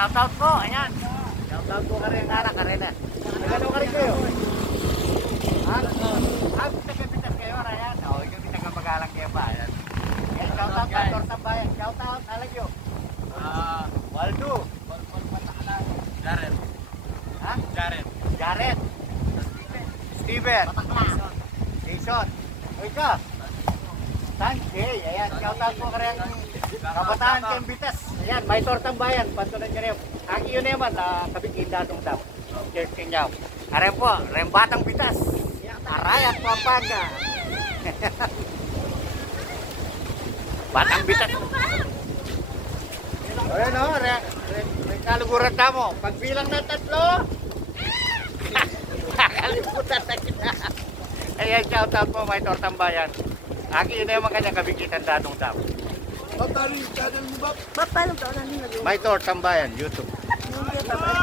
shoutout po. Ayan. Shoutout po ka rin ang anak ka rin. Nagano ka rin kayo? Ha? Taga-pitas kayo. Ayan. O, yung taga-magalang kayo pa. Ayan. Ayan, shoutout pa. Tortang bayan. Shoutout. Alam nyo. Waldo. Jared. Ha? Jared. Jared. Steven. Jason. O ikaw. Sanjay. Ayan. Shoutout po ka rin kabataan kayong bitas. Ayan. May tortang bayan. Pantunan nyo na yun. Aki yun naman. Kabigin datong dam. Church Kinyaw. Ayan po. Rembatang bitas. Arayat Pampanga. Batang bitas. Ayan o. Kaluguran na mo. Pagbilang na 3. Nakalimutan na kita. Ayan. Shoutout po. May tortang bayan. Aki yun naman kanyang kabigitan datong dam. Paano yung channel mo ba? Paano ka na nila? May tortang bayan. YouTube.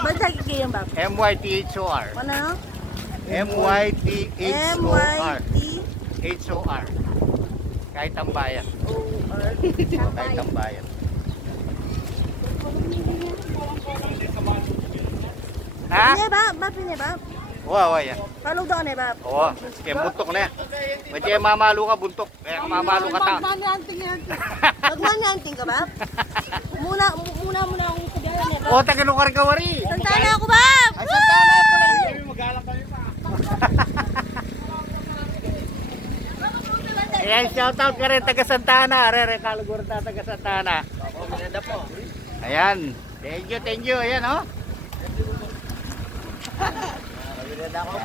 Ba't lagi kayo ba? MYTHOR. Ano? MYTHOR. MYT HOR. Kahit ang bayan. OR. Kahit ang bayan. Ha? Pinya ba? Ba pinya ba? Wow, yan. Palog daw na ba? Oo, kaya buntok na yan. Medyo mamalo ka buntok. Kaya mamalo ka ta. Magmanyanting ka ba? Muna akong kagayan niya ba? O, Tagalog ka rin kawari. Santana ako ba? Ay, Santana pala yun. Magalang kami pa. Ayan, shoutout ka rin, taga Santana. Rere, kalugur na taga Santana. Oo, maganda po. Ayan. Thank you. Ayan, oh.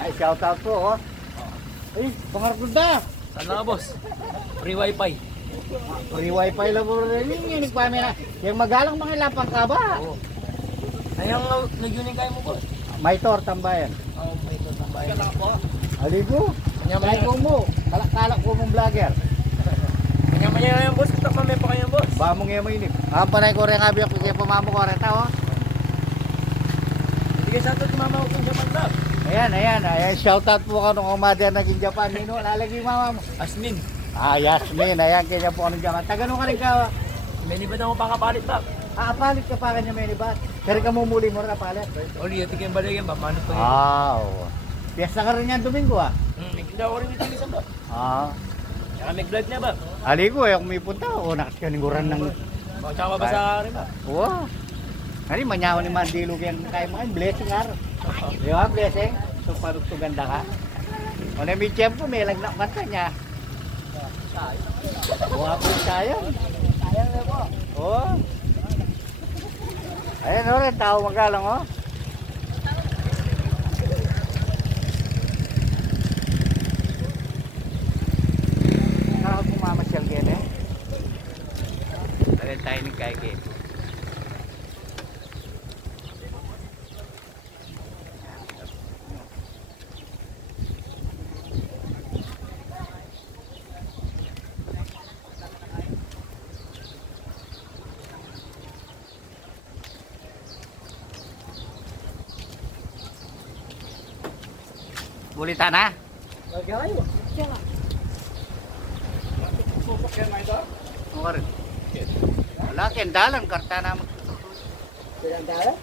Ay, shoutout po, oh. Ay, pangarapod na. Sana ka, boss? Free wifi. Free wifi lang po rin yung nagpami na. Yung magalang mga lapang ka ba? Oo. Ayang nag-uning kayo mo, boss? May tortang bayan. Oo, may ito sa bayan. Kaya po. Aligo. Kanya-manya. Kalak ko mo. Kalak ko mong vlogger. Kanya-manya yan, boss. Kita pa may pa kayo, boss. Bamong yung mainip. Ang panay ko rin nga biyak kaya pamamo ko rin tao. Hindi kayo sa ito tumama ko kung Japan Vlog. Ayan. Shoutout po ka nung mother naging Japan. Nino, lalagay mama mo. Asmin. Yasmin. Ayan, kanya po ka ng Japan. Taga ka rin ka. May libat ako pakapalit, Bob. Palit ka pa kanya may nibat. Kaya ka mumuli mo rin palit. Oli, ito kayong balayan, Bob. Mano pa yun? Oo. Piyesta ka rin yan Domingo, ah. Nagtinda ko rin ito minsan, Bob. Tsaka may vlog niya, Bob. Aligo, kung may punta, nakaskaninguran ng... Tsaka ba sa rin, Bob? Oo. Ano, manyaw ni Mandilo yan kaya mga blessing araw. Di ba, blessing? So, ganda ka. O na may tiyempo, may lagnak kanta niya. Buha po sayang. Sayang na po. Oo. Ayan o rin, tao magalang o. Nakakot pumamasyal yan eh. Ayan tayo ng kaigin. Bulitan na? Magkakayo. Susok yan, mga ito? Oo rin. Wala, kendalan, karta na mo. Pinandala?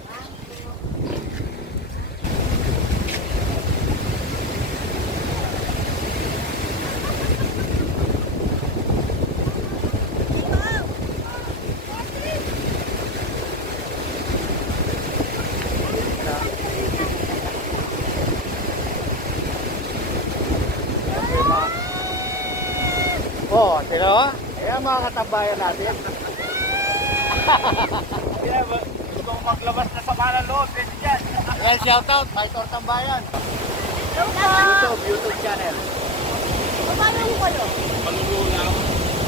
Oo, sila o. Ayan mga katambayan natin. Gusto ko maglabas na sa mana loob. Pwede dyan. Ayan, shoutout, may tortang bayan. YouTube channel. Paano yung palo? Malulula ako.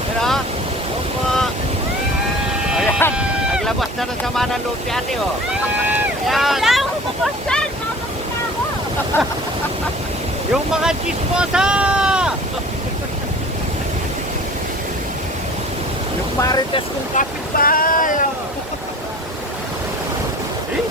Sila o. Opo. Ayan, naglabas na ng sama ng loob si ate o. Ayan, Wala akong pupostan! Makakita ako! yung mga chismosa! Yung marites kong kapitbahay. Eh?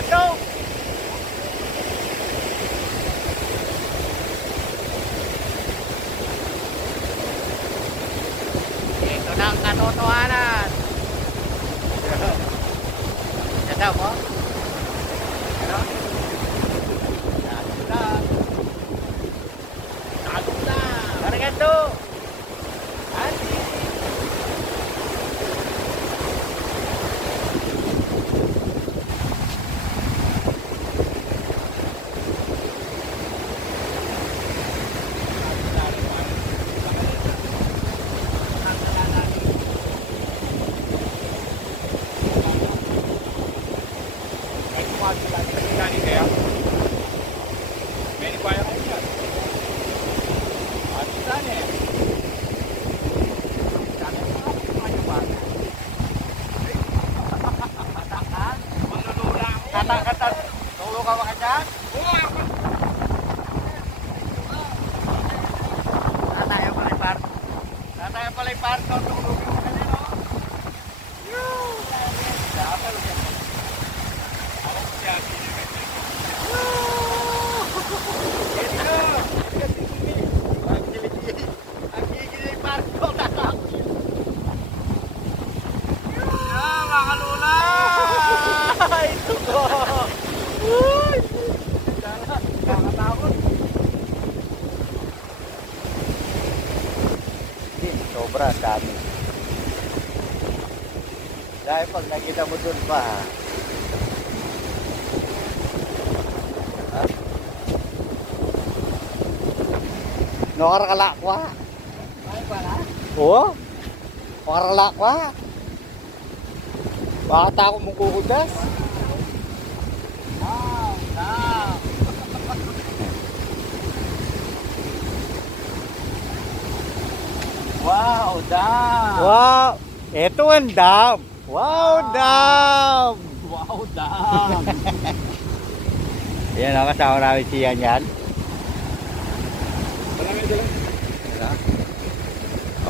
Ano? totohanan. Ganda mo? Ano? Tago na. Tago na. Karagando. Andi. Kata-kata, tulong ka ba kanya? Tataya pala yung parto. Tataya pala yung parto, tulong ka ba kanya, no? Dapat lang yan. Ang gigil yung parto, tatakot yun. Mga kalula! Ito ko! Uy! Nakakatakot. Hindi, sobra, dami. Dahil pag nakita mo dun pa, ha? Nakakalakwa. Ay, pala? Oo? Nakakalakwa. Bakit ako mong kukudas? Wow, dam. Wow, dam. Wow! Ito ang dam! Wow, dam! Wow, dam. Yan, kasama namin si Yan yan. Dala.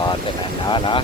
O, ito na,